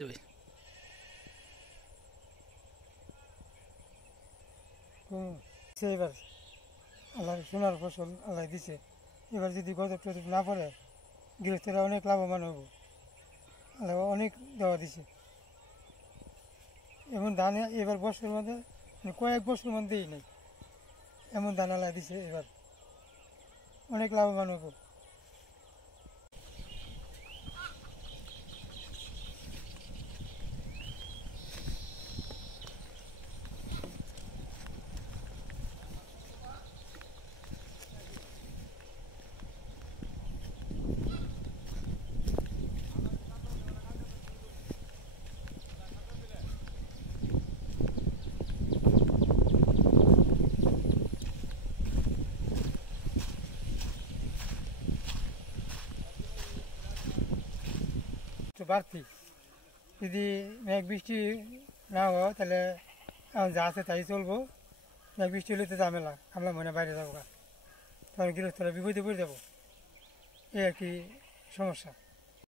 দেবে। এবার আল্লাহ সোনার ফসল আল্লাহ দিছে। এবার যদি গজব টজব না পড়ে গৃহস্থরা অনেক লাভবান হব। আল্লাহ অনেক দেওয়া দিছে। এমন ধান এবার বছরের মধ্যে কয়েক বছর মধ্যেই নেই, এমন ধান আল্লাহ দিছে। এবার অনেক লাভবান হব। একটু বাড়তি যদি মেঘ বৃষ্টি না হয় তাহলে এখন যা আছে তাই চলবো। মেঘ বৃষ্টি হলে তো ঝামেলা, আমরা মনে বাইরে যাবো, তখন গৃহস্থরা বিপদে পড়ে যাবো, এই আর কি সমস্যা।